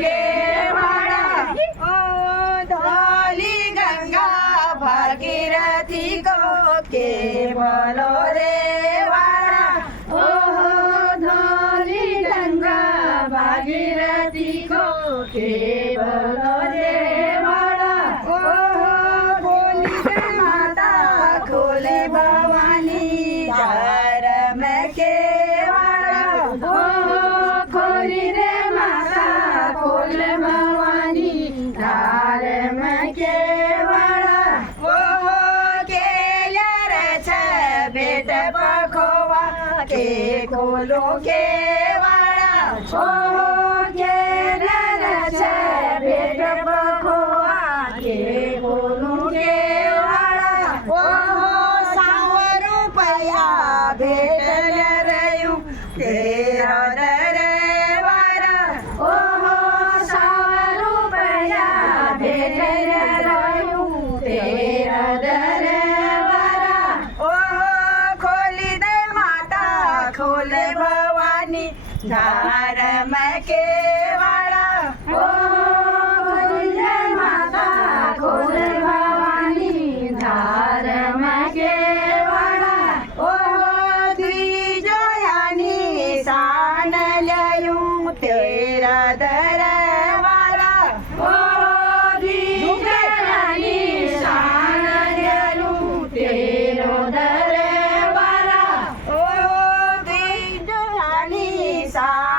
केवाड़ा ओ धौली गंगा भागीरथी को के बोलो रे वाड़ा ओ धौली गंगा भागीरथी को के बोलो रे वाड़ा ओ बोली रे माता खोले भवानी द्वार में केवाड़ा ओ खोली रे माता खोल भवानी द्वार में केवाड़ा ओ केल्या रे भेट पखोवा के खोलो केवाड़ा ओ केल्या रे भेट पखोवा के खोलो केवाड़ा ओ 100 रुपया भेटल रयू तेरा रे वारा ओ 100 रुपया भेटल रयू तेरा रे वारा ओ खोली दे माता खोले भवानी द्वार में केवाड़ा ओ खोली दे माता खोले भवानी द्वार में केवाड़ा ओ द्विजयानी सान लयू तेरा दरबारा ओ द्विजयानी सान लयू तेरो दरबारा ओ द्विजयानी सान